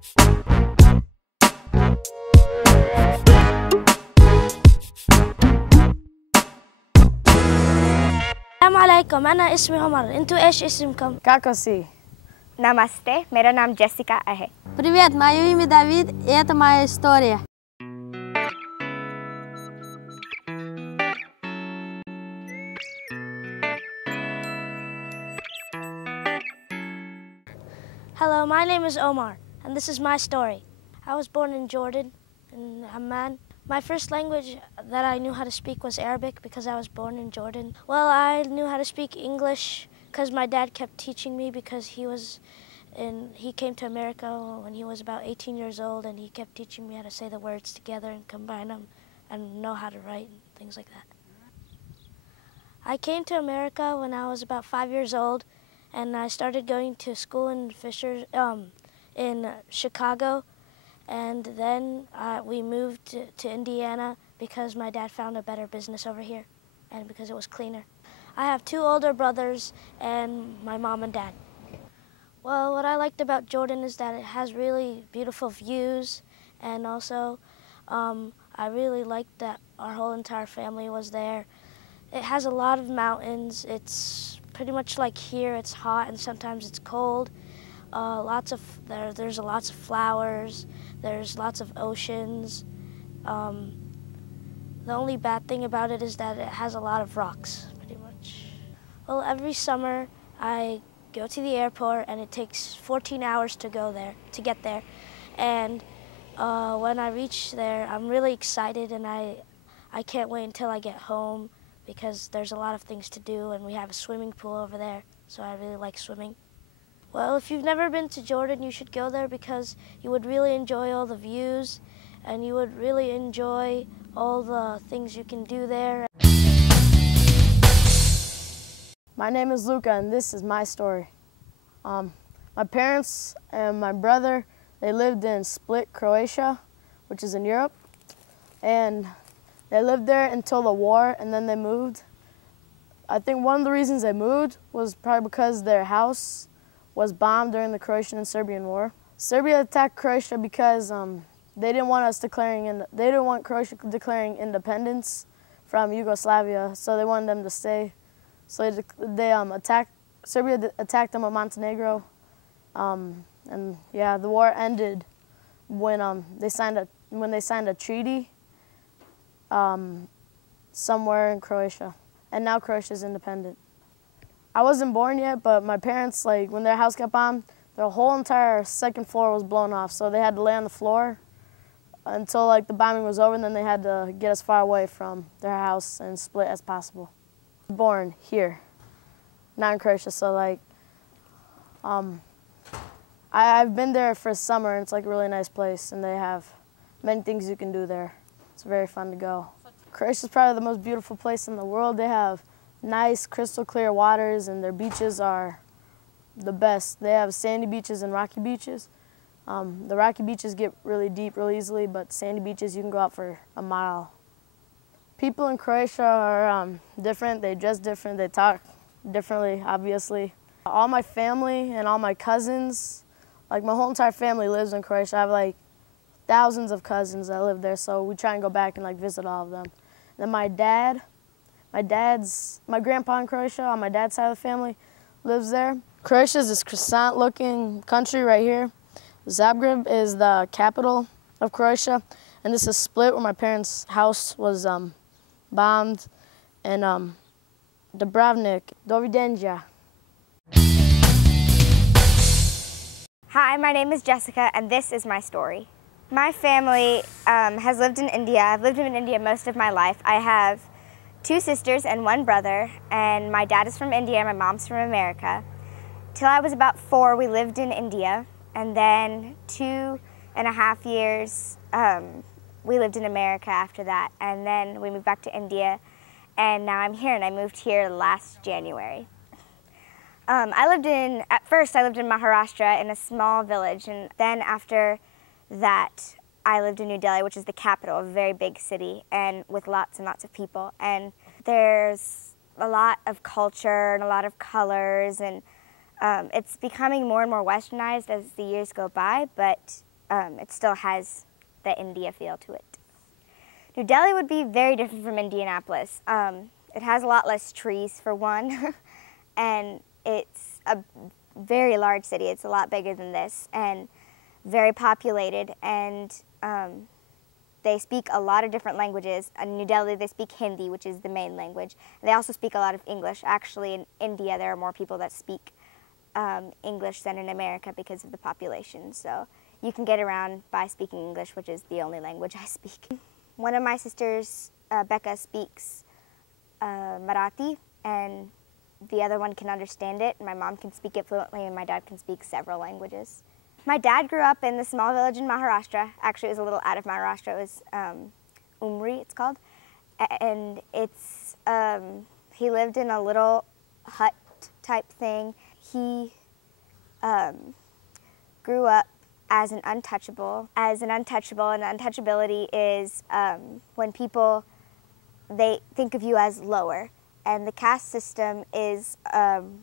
السلام عليكم أنا اسمي عمر أنتوا إيش اسمكم؟ Какоси? Намасте, मेरा नाम जेसिका है. Привет, мое имя Давид, и это моя история. Hello, my name is Omar, and this is my story. I was born in Jordan, in Amman. My first language that I knew how to speak was Arabic because I was born in Jordan. Well, I knew how to speak English because my dad kept teaching me because he came to America when he was about 18 years old, and he kept teaching me how to say the words together and combine them and know how to write and things like that. I came to America when I was about 5 years old, and I started going to school in Chicago, and then we moved to Indiana because my dad found a better business over here and because it was cleaner. I have 2 older brothers and my mom and dad. Well, what I liked about Jordan is that it has really beautiful views, and also I really liked that our whole entire family was there. It has a lot of mountains. It's pretty much like here. It's hot and sometimes it's cold. There's lots of flowers. There's lots of oceans. The only bad thing about it is that it has a lot of rocks, pretty much. Well, every summer I go to the airport, and it takes 14 hours to get there. And when I reach there, I'm really excited, and I can't wait until I get home because there's a lot of things to do, and we have a swimming pool over there, so I really like swimming. Well, if you've never been to Jordan, you should go there because you would really enjoy all the views, and you would really enjoy all the things you can do there. My name is Luca, and this is my story. My parents and my brother, they lived in Split, Croatia, which is in Europe, and they lived there until the war, and then they moved. I think one of the reasons they moved was probably because their house was bombed during the Croatian and Serbian War. Serbia attacked Croatia because they didn't want Croatia declaring independence from Yugoslavia, so they wanted them to stay. So Serbia attacked them with Montenegro, and yeah, the war ended when they signed a treaty somewhere in Croatia, and now Croatia is independent. I wasn't born yet, but my parents, when their house got bombed, their whole entire second floor was blown off, so they had to lay on the floor until the bombing was over, and then they had to get as far away from their house and Split as possible. Born here, not in Croatia, so I've been there for summer, and it's a really nice place, and they have many things you can do there. It's very fun to go. Croatia is probably the most beautiful place in the world. They have nice, crystal clear waters, and their beaches are the best. They have sandy beaches and rocky beaches. The rocky beaches get really deep really easily, but sandy beaches you can go out for a mile. People in Croatia are different. They dress different. They talk differently, obviously. All my family and all my cousins, my whole entire family lives in Croatia. I have thousands of cousins that live there, so we try and go back and visit all of them. And then my grandpa in Croatia on my dad's side of the family lives there. Croatia is this croissant-looking country right here. Zagreb is the capital of Croatia, and this is Split, where my parents' house was bombed, and Dubrovnik. Dovidenja. Hi, my name is Jessica, and this is my story. My family has lived in India. I've lived in India most of my life. I have 2 sisters and 1 brother, and my dad is from India and my mom's from America. Till I was about 4, we lived in India, and then 2.5 years we lived in America after that, and then we moved back to India, and now I'm here, and I moved here last January. At first I lived in Maharashtra in a small village, and then after that I lived in New Delhi, which is the capital of a very big city, and with lots and lots of people. And there's a lot of culture and a lot of colors, and it's becoming more and more westernized as the years go by, but it still has the India feel to it. New Delhi would be very different from Indianapolis. It has a lot less trees, for one, and it's a very large city. It's a lot bigger than this, and very populated, and they speak a lot of different languages. In New Delhi, they speak Hindi, which is the main language. They also speak a lot of English. Actually, in India, there are more people that speak English than in America because of the population. So you can get around by speaking English, which is the only language I speak. One of my sisters, Becca, speaks Marathi, and the other one can understand it. My mom can speak it fluently, and my dad can speak several languages. My dad grew up in the small village in Maharashtra. Actually, it was a little out of Maharashtra. It was Umri, it's called. And it's, he lived in a little hut type thing. He grew up as an untouchable. And untouchability is when people, they think of you as lower. And the caste system is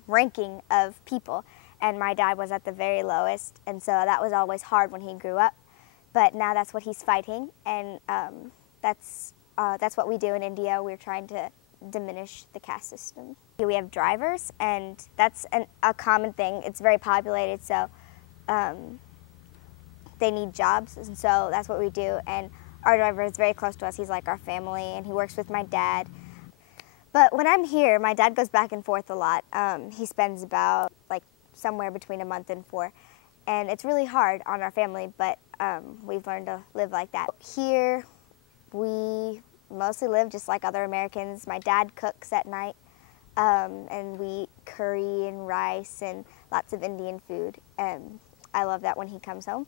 ranking of people. And my dad was at the very lowest, and so that was always hard when he grew up. But now that's what he's fighting, and that's what we do in India. We're trying to diminish the caste system. We have drivers, and that's a common thing. It's very populated, so they need jobs, and so that's what we do. And our driver is very close to us. He's like our family, and he works with my dad. But when I'm here, my dad goes back and forth a lot. He spends about somewhere between a month and 4. And it's really hard on our family, but we've learned to live like that. Here, we mostly live just like other Americans. My dad cooks at night, and we eat curry and rice and lots of Indian food. And I love that when he comes home.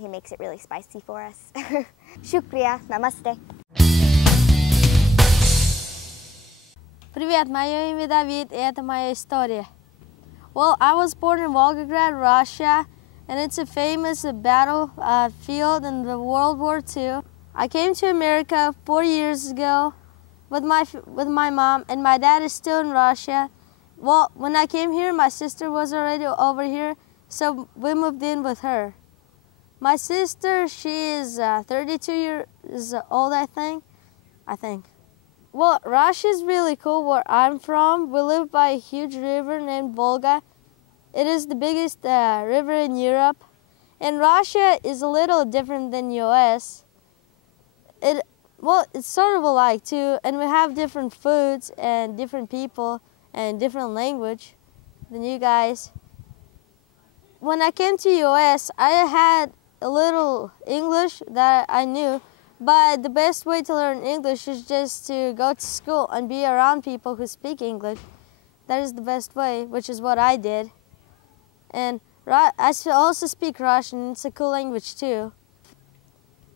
He makes it really spicy for us. Shukriya, namaste. Привет, мое имя Давид, и это моя история. Well, I was born in Volgograd, Russia, and it's a famous battlefield in the World War II. I came to America 4 years ago with my mom, and my dad is still in Russia. Well, when I came here, my sister was already over here, so we moved in with her. My sister, she is 32 years old, I think. Well, Russia is really cool where I'm from. We live by a huge river named Volga. It is the biggest river in Europe. And Russia is a little different than US. It's sort of alike too, and we have different foods and different people and different language than you guys. When I came to US, I had a little English that I knew. But the best way to learn English is just to go to school and be around people who speak English. That is the best way, which is what I did. And I also speak Russian. It's a cool language too.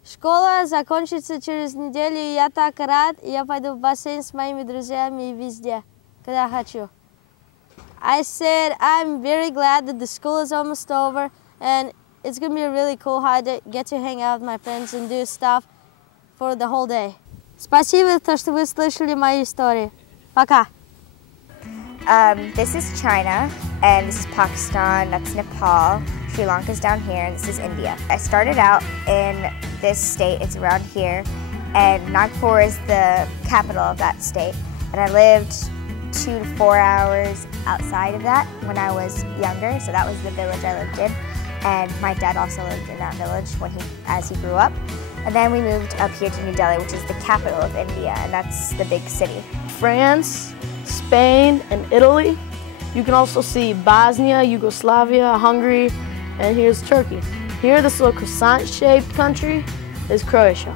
Школа закончится через неделю, и я так рад. Я пойду в бассейн с моими друзьями и везде, когда хочу. I said I'm very glad that the school is almost over, and it's going to be really cool how I get to hang out with my friends and do stuff for the whole day. Спасибо, что вы слышали мою историю. Пока. This is China, and this is Pakistan, that's Nepal, Sri Lanka's down here, and this is India. I started out in this state, it's around here, and Nagpur is the capital of that state. And I lived 2 to 4 hours outside of that when I was younger, so that was the village I lived in. And my dad also lived in that village as he grew up. And then we moved up here to New Delhi, which is the capital of India, and that's the big city. France, Spain, and Italy. You can also see Bosnia, Yugoslavia, Hungary, and here's Turkey. Here, this little croissant-shaped country is Croatia.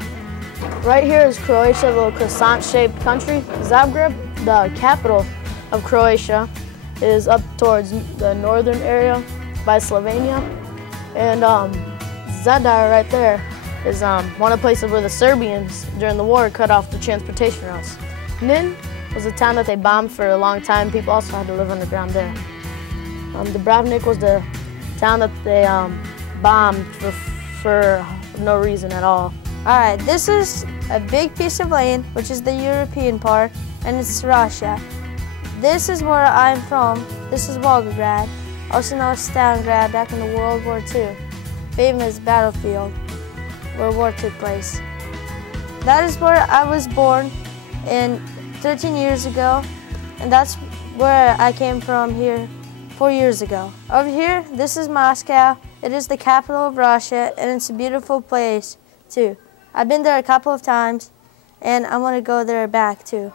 Right here is Croatia, the little croissant-shaped country. Zagreb, the capital of Croatia, is up towards the northern area by Slovenia. And Zadar right there is one of the places where the Serbians during the war cut off the transportation routes. Nin was a town that they bombed for a long time. People also had to live underground there. Dubrovnik was the town that they bombed for no reason at all. All right, this is a big piece of land, which is the European part, and it's Russia. This is where I'm from. This is Volgograd, also known as Stalingrad back in the World War II. famous battlefield where war took place. That is where I was born 13 years ago, and that's where I came from here 4 years ago. Over here, this is Moscow. It is the capital of Russia, and it's a beautiful place too. I've been there a couple of times, and I want to go there back too.